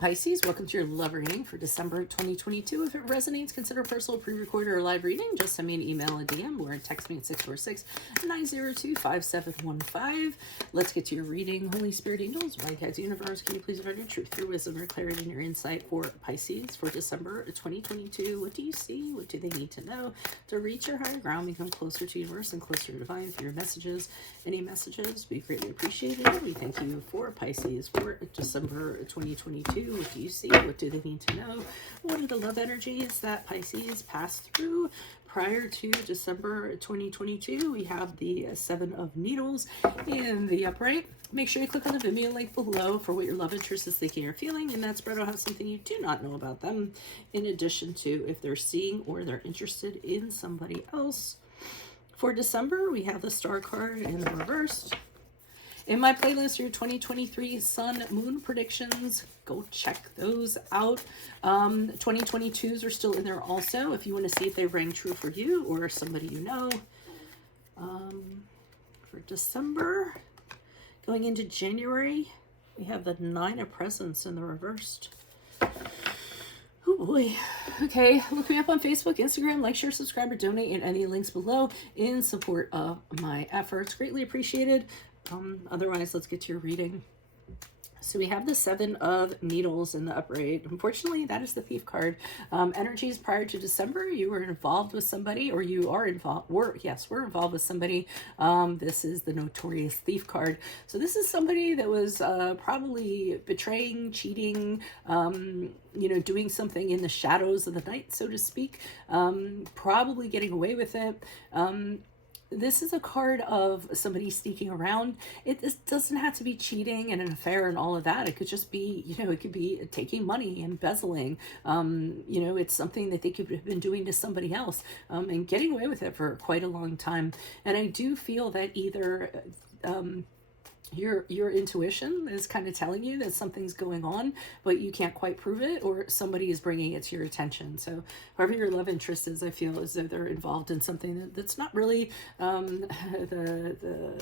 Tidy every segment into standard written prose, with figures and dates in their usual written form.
Pisces, welcome to your love reading for December 2022. If it resonates, consider personal, pre-recorded, or live reading. Just send me an email, a DM, or text me at 646-902-5715. Let's get to your reading. Holy Spirit, angels, my guides, universe, can you please provide your truth, your wisdom, your clarity, and your insight for Pisces for December 2022? What do you see? What do they need to know to reach your higher ground, become closer to universe and closer to divine? For your messages, any messages, we greatly appreciate it. We thank you for Pisces for December 2022. What do you see? What do they need to know? What are the love energies that Pisces passed through prior to December 2022? We have the Seven of Needles in the upright. Make sure you click on the Vimeo link below for what your love interest is thinking or feeling, and that spread will have something you do not know about them, in addition to if they're seeing or they're interested in somebody else. For December, we have the Star card in the reverse. In my playlist, your 2023 Sun Moon predictions, go check those out. 2022s are still in there also, if you want to see if they rang true for you or somebody you know. For December, going into January, we have the Nine of Presents in the reversed. Oh boy. Okay, look me up on Facebook, Instagram, like, share, subscribe, or donate in any links below in support of my efforts. Greatly appreciated. Otherwise, let's get to your reading. So we have the Seven of Needles in the upright. Unfortunately, that is the Thief card. Energies prior to December, you were involved with somebody, or you are involved. We're involved with somebody. This is the notorious Thief card. So this is somebody that was probably betraying, cheating, doing something in the shadows of the night, so to speak. Probably getting away with it. This is a card of somebody sneaking around. It doesn't have to be cheating and an affair and all of that. It could just be, it could be taking money, embezzling. It's something that they could have been doing to somebody else and getting away with it for quite a long time. And I do feel that either your intuition is kind of telling you that something's going on, but you can't quite prove it, or somebody is bringing it to your attention. So whoever your love interest is, I feel as though they're involved in something that's not really the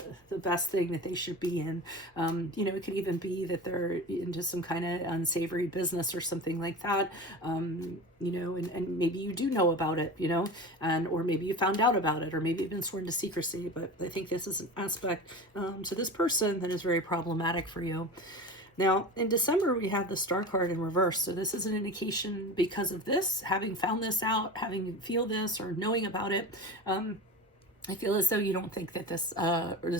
best thing that they should be in. It could even be that they're into some kind of unsavory business or something like that. And maybe you do know about it, or maybe you found out about it, or maybe you've been sworn to secrecy. But I think this is an aspect to this person that is very problematic for you. Now, in December, we have the Star card in reverse. So this is an indication because of this, having found this out, having feel this or knowing about it. I feel as though you don't think that this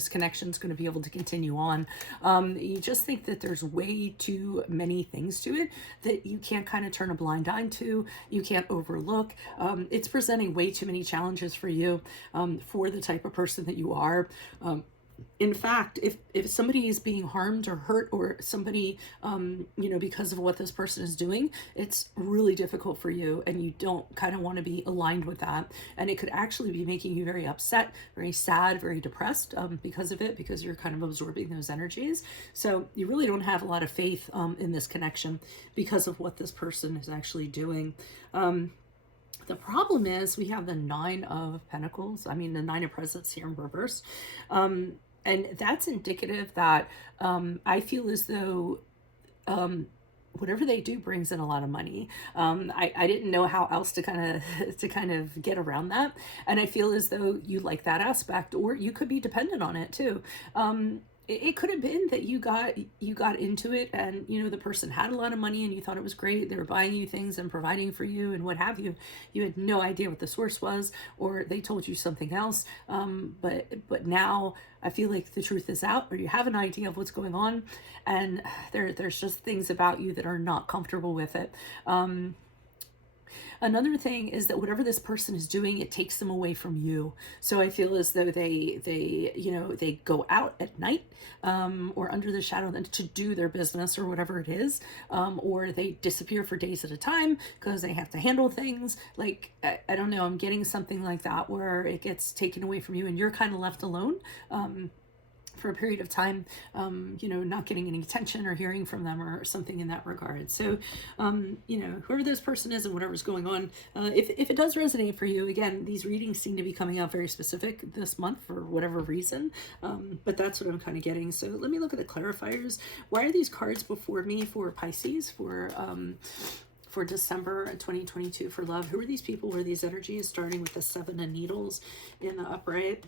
connection is going to be able to continue on. You just think that there's way too many things to it that you can't kind of turn a blind eye to. You can't overlook. It's presenting way too many challenges for you, for the type of person that you are. In fact, if somebody is being harmed or hurt, or somebody, because of what this person is doing, it's really difficult for you, and you don't kind of want to be aligned with that. And it could actually be making you very upset, very sad, very depressed because of it, because you're kind of absorbing those energies. So you really don't have a lot of faith in this connection because of what this person is actually doing. The problem is we have the Nine of Pentacles. The Nine of Presents here in reverse. And that's indicative that I feel as though whatever they do brings in a lot of money. I didn't know how else to kind of get around that. And I feel as though you like that aspect, or you could be dependent on it too. It could have been that you got into it, and the person had a lot of money and you thought it was great. They were buying you things and providing for you and what have you. You had no idea what the source was, or they told you something else. But now I feel like the truth is out, or you have an idea of what's going on, and there's just things about you that are not comfortable with it. Another thing is that whatever this person is doing, it takes them away from you. So I feel as though they go out at night or under the shadow to do their business or whatever it is, or they disappear for days at a time because they have to handle things. Like, I don't know, I'm getting something like that where it gets taken away from you and you're kind of left alone. for a period of time, you know, not getting any attention or hearing from them or something in that regard. So, you know, whoever this person is and whatever's going on, if it does resonate for you, again, these readings seem to be coming out very specific this month for whatever reason, but that's what I'm kind of getting. So let me look at the clarifiers. Why are these cards before me for Pisces, for December 2022 for love? Who are these people? Where are these energies? Starting with the 7 of Needles in the upright.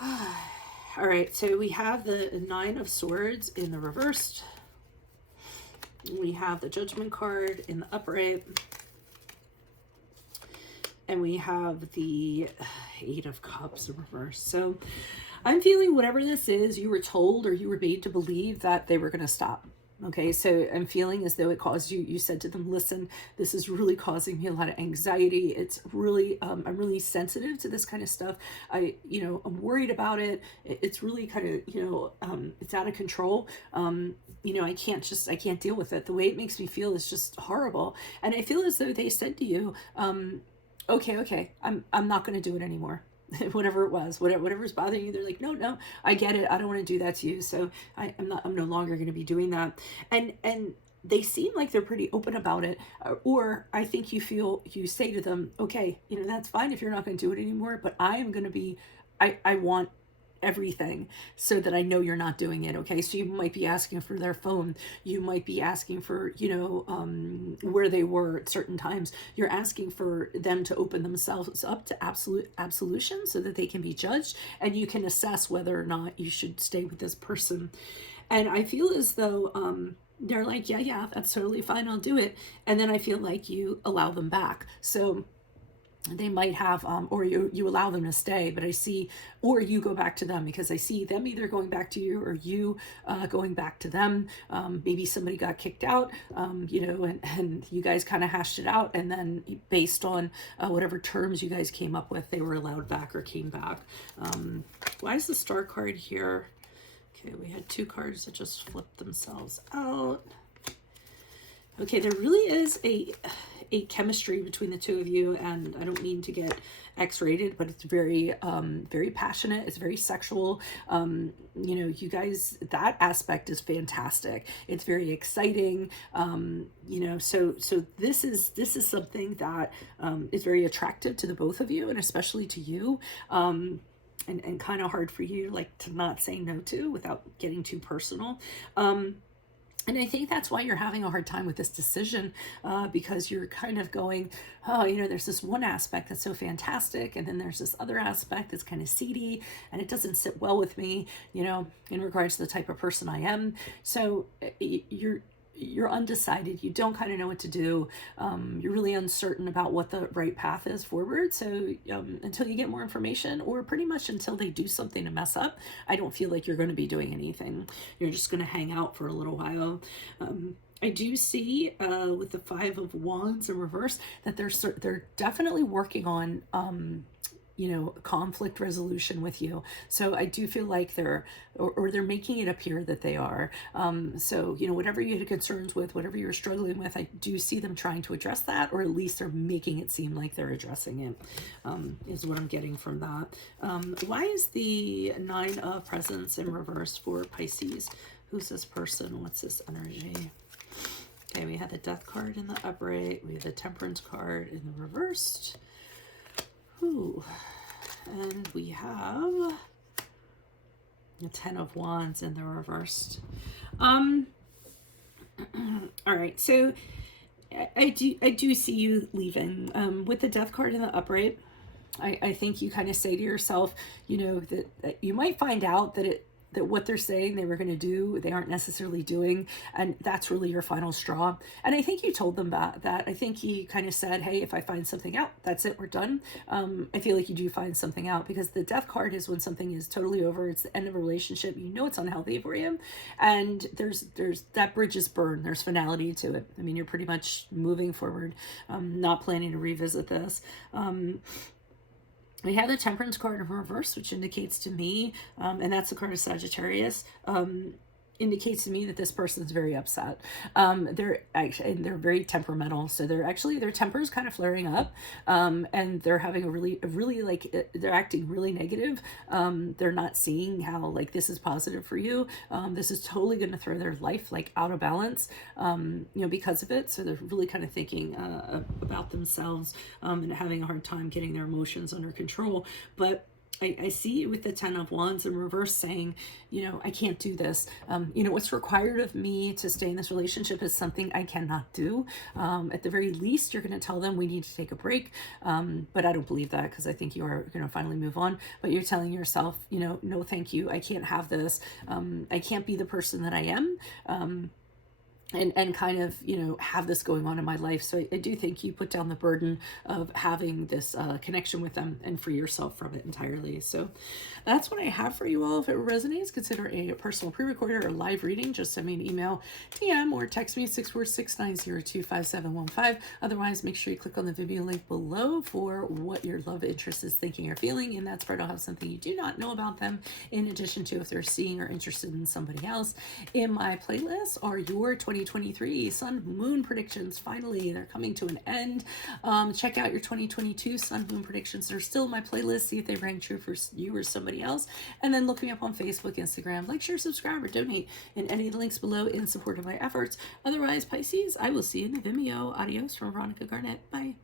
All right, so we have the 9 of Swords in the reversed. We have the Judgment card in the upright. And we have the 8 of Cups in reverse. So I'm feeling whatever this is, you were told or you were made to believe that they were going to stop. Okay, so I'm feeling as though it caused you said to them, listen, this is really causing me a lot of anxiety. It's really, I'm really sensitive to this kind of stuff. You know, I'm worried about it. It's really kind of, you know, it's out of control. You know, I can't deal with it. The way it makes me feel is just horrible. And I feel as though they said to you, okay, I'm not going to do it anymore. Whatever it was, whatever's bothering you, they're like, no, I get it. I don't want to do that to you. So I'm no longer going to be doing that. And they seem like they're pretty open about it. Or I think you say to them, okay, you know, that's fine if you're not going to do it anymore, but I am going to be, I want everything so that I know you're not doing it. Okay, so you might be asking for their phone, you might be asking for, you know, where they were at certain times. You're asking for them to open themselves up to absolution so that they can be judged and you can assess whether or not you should stay with this person. And I feel as though they're like, yeah, that's totally fine, I'll do it. And then I feel like you allow them back. So they might have, or you allow them to stay, but I see, or you go back to them, because I see them either going back to you or you going back to them. Maybe somebody got kicked out, you know, and you guys kind of hashed it out, and then based on whatever terms you guys came up with, they were allowed back or came back. Why is the Star card here? Okay, we had 2 cards that just flipped themselves out. Okay, there really is a chemistry between the 2 of you, and I don't mean to get X-rated, but it's very very passionate, it's very sexual. You know, you guys, that aspect is fantastic, it's very exciting. You know, so this is something that is very attractive to the both of you, and especially to you. And kind of hard for you, like, to not say no to without getting too personal. And I think that's why you're having a hard time with this decision, because you're kind of going, oh, you know, there's this one aspect that's so fantastic, and then there's this other aspect that's kind of seedy, and it doesn't sit well with me, you know, in regards to the type of person I am. So you're undecided, you don't kind of know what to do, you're really uncertain about what the right path is forward. So until you get more information, or pretty much until they do something to mess up, I don't feel like you're going to be doing anything. You're just going to hang out for a little while. I do see with the 5 of Wands in reverse that they're definitely working on you know, conflict resolution with you. So I do feel like they're making it appear that they are. So, you know, whatever you had concerns with, whatever you're struggling with, I do see them trying to address that, or at least they're making it seem like they're addressing it, is what I'm getting from that. Why is the 9 of Presents in reverse for Pisces? Who's this person? What's this energy? Okay, we had the Death card in the upright. We have the Temperance card in the reversed. Ooh. And we have the 10 of Wands in the reversed. All right, so I do see you leaving. With the Death card in the upright, I think you kind of say to yourself, you know, that you might find out that what they're saying they were going to do, they aren't necessarily doing, and that's really your final straw. And I think you told them that. I think you kind of said, hey, if I find something out, that's it, we're done. I feel like you do find something out, because the Death card is when something is totally over, it's the end of a relationship, you know it's unhealthy for you, and there's that bridge is burned, there's finality to it. I mean, you're pretty much moving forward, not planning to revisit this. We have the Temperance card in reverse, which indicates to me, and that's the card of Sagittarius, indicates to me that this person's very upset. They're actually, and they're very temperamental. So their temper is kind of flaring up, and they're having a really like, they're acting really negative. They're not seeing how like this is positive for you. This is totally going to throw their life like out of balance, because of it. So they're really kind of thinking about themselves, and having a hard time getting their emotions under control. But I see with the 10 of Wands in reverse saying, I can't do this. What's required of me to stay in this relationship is something I cannot do. At the very least, you're going to tell them we need to take a break. But I don't believe that, because I think you are going to finally move on. But you're telling yourself, no, thank you. I can't have this. I can't be the person that I am. And kind of, have this going on in my life. So I do think you put down the burden of having this connection with them and free yourself from it entirely. So that's what I have for you all. If it resonates, consider a personal pre-recorded or live reading. Just send me an email, DM, or text me 646-902-5715. Otherwise, make sure you click on the Vimeo link below for what your love interest is thinking or feeling. In that spread, I'll have something you do not know about them, in addition to if they're seeing or interested in somebody else. In my playlist are your 2023 Sun Moon predictions. Finally, they're coming to an end. Check out your 2022 Sun Moon predictions. They're still in my playlist. See if they rang true for you or somebody else. And then look me up on Facebook, Instagram, like, share, subscribe, or donate in any of the links below in support of my efforts. Otherwise, Pisces, I will see you in the Vimeo. Adios from Veronica Garnet. Bye.